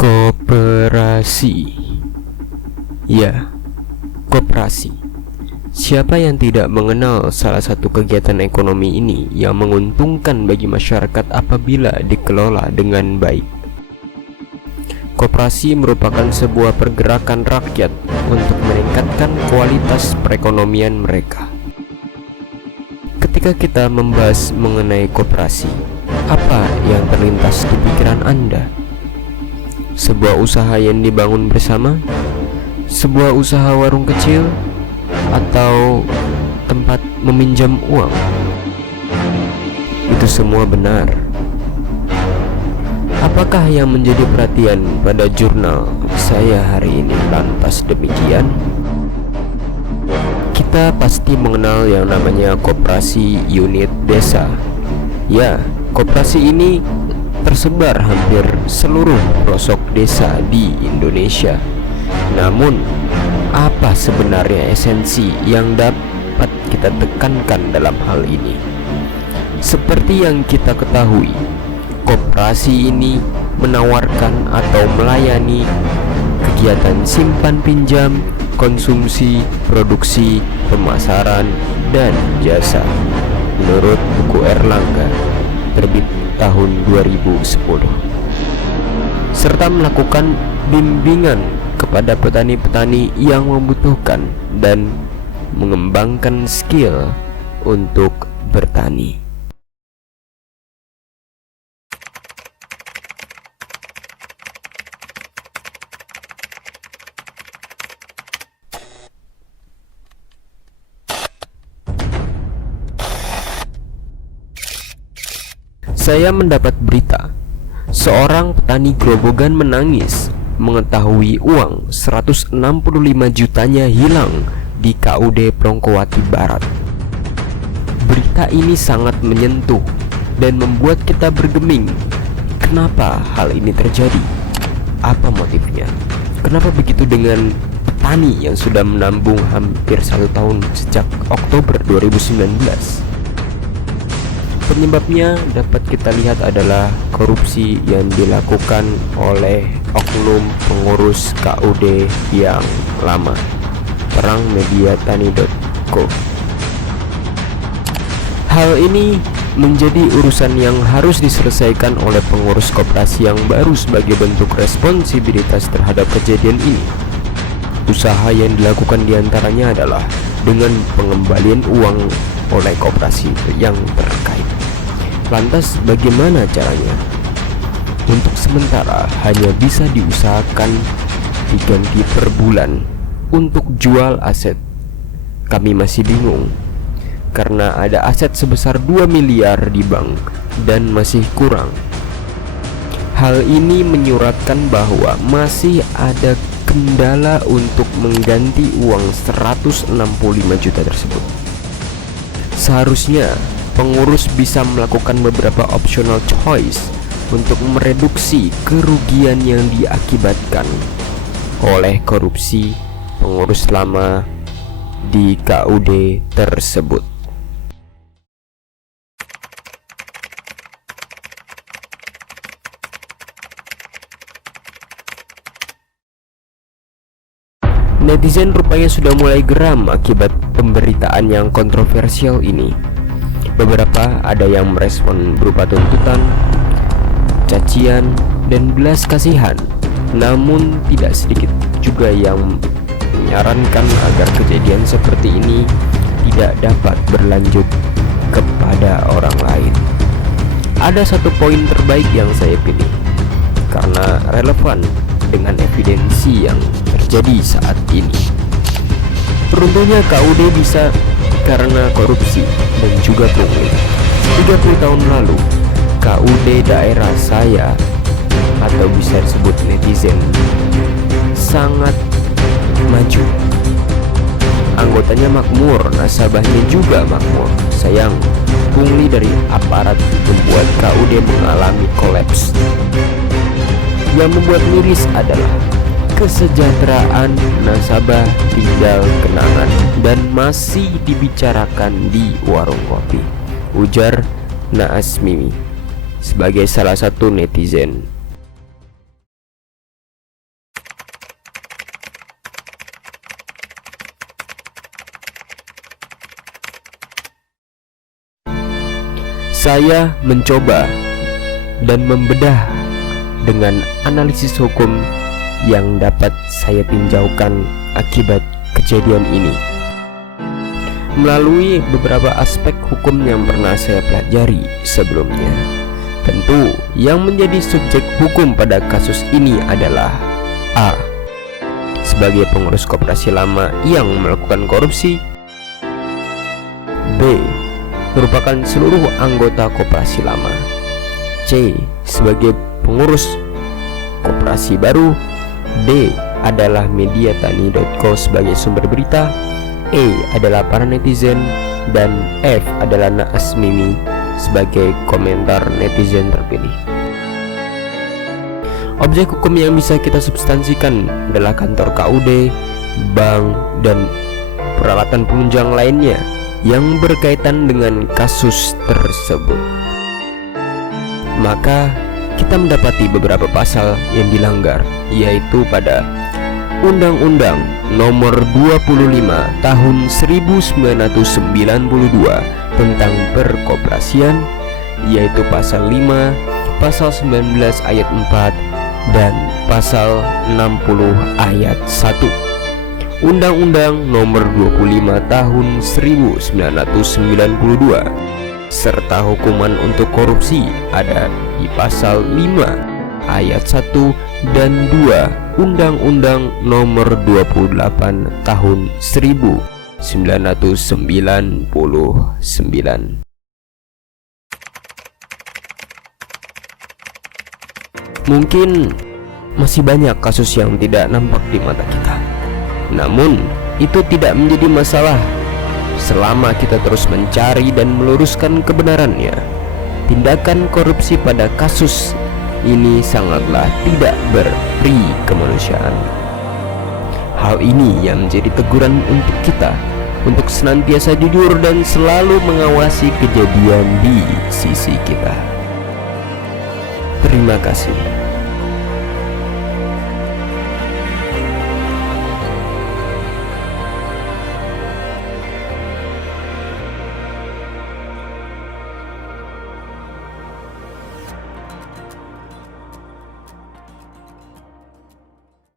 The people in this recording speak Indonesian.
Koperasi. Ya, koperasi. Siapa yang tidak mengenal salah satu kegiatan ekonomi ini yang menguntungkan bagi masyarakat apabila dikelola dengan baik? Koperasi merupakan sebuah pergerakan rakyat untuk meningkatkan kualitas perekonomian mereka. Ketika kita membahas mengenai koperasi, apa yang terlintas di pikiran Anda? Sebuah usaha yang dibangun bersama? Sebuah usaha warung kecil? Atau tempat meminjam uang? Itu semua benar. Apakah yang menjadi perhatian pada jurnal saya hari ini lantas demikian? Kita pasti mengenal yang namanya koperasi unit desa. Ya, koperasi ini tersebar hampir seluruh pelosok desa di Indonesia. Namun, apa sebenarnya esensi yang dapat kita tekankan dalam hal ini? Seperti yang kita ketahui, koperasi ini menawarkan atau melayani kegiatan simpan pinjam, konsumsi, produksi, pemasaran, dan jasa menurut buku Erlangga terbit tahun 2010, serta melakukan bimbingan kepada petani-petani yang membutuhkan dan mengembangkan skill untuk bertani. Saya mendapat berita seorang petani Grobogan menangis mengetahui uang 165 jutanya hilang di KUD Prongkowati Barat. Berita ini sangat menyentuh dan membuat kita bergeming. Kenapa hal ini terjadi? Apa motifnya? Kenapa begitu dengan petani yang sudah menabung hampir 1 tahun sejak Oktober 2019? Penyebabnya dapat kita lihat adalah korupsi yang dilakukan oleh oknum pengurus KUD yang lama, perangmediatani.co. Hal ini menjadi urusan yang harus diselesaikan oleh pengurus koperasi yang baru sebagai bentuk responsibilitas terhadap kejadian ini. Usaha yang dilakukan diantaranya adalah dengan pengembalian uang oleh koperasi yang terkait. Lantas bagaimana caranya? Untuk sementara hanya bisa diusahakan diganti per bulan untuk jual aset. Kami masih bingung karena ada aset sebesar 2 miliar di bank dan masih kurang. Hal ini menyuratkan bahwa masih ada kendala untuk mengganti uang 165 juta tersebut. Seharusnya pengurus bisa melakukan beberapa optional choice untuk mereduksi kerugian yang diakibatkan oleh korupsi pengurus lama di KUD tersebut. Netizen rupanya sudah mulai geram akibat pemberitaan yang kontroversial ini. Beberapa ada yang merespon berupa tuntutan, cacian, dan belas kasihan. Namun tidak sedikit juga yang menyarankan agar kejadian seperti ini tidak dapat berlanjut kepada orang lain. Ada satu poin terbaik yang saya pilih karena relevan dengan evidensi yang terjadi saat ini. Runtuhnya KUD bisa karena korupsi dan juga pungli. 30 tahun lalu, KUD daerah saya, atau bisa disebut netizen, sangat maju. Anggotanya makmur, nasabahnya juga makmur. Sayang, pungli dari aparat membuat KUD mengalami kolaps. Yang membuat miris adalah kesejahteraan nasabah tinggal kenangan dan masih dibicarakan di warung kopi, ujar Naas Mimi sebagai salah satu netizen. Saya mencoba dan membedah dengan analisis hukum yang dapat saya tinjaukan akibat kejadian ini. Melalui beberapa aspek hukum yang pernah saya pelajari sebelumnya, tentu yang menjadi subjek hukum pada kasus ini adalah A. Sebagai pengurus koperasi lama yang melakukan korupsi, B. Merupakan seluruh anggota koperasi lama, C. Sebagai pengurus koperasi baru, D. Adalah mediatani.co sebagai sumber berita, E. Adalah para netizen, dan F. adalah Naas Mimi sebagai komentar netizen terpilih. Objek hukum yang bisa kita substansikan adalah kantor KUD, bank, dan peralatan penunjang lainnya yang berkaitan dengan kasus tersebut. Maka kita mendapati beberapa pasal yang dilanggar, yaitu pada Undang-Undang Nomor 25 Tahun 1992 tentang perkoperasian, yaitu pasal 5, pasal 19 ayat 4, dan pasal 60 ayat 1. Undang-Undang Nomor 25 Tahun 1992 serta hukuman untuk korupsi ada di pasal 5 ayat 1 dan 2 Undang-Undang Nomor 28 Tahun 1999. Mungkin masih banyak kasus yang tidak nampak di mata kita. Namun, itu tidak menjadi masalah selama kita terus mencari dan meluruskan kebenarannya. Tindakan korupsi pada kasus ini sangatlah tidak berperi kemanusiaan. Hal ini yang menjadi teguran untuk kita untuk senantiasa jujur dan selalu mengawasi kejadian di sisi kita. Terima kasih.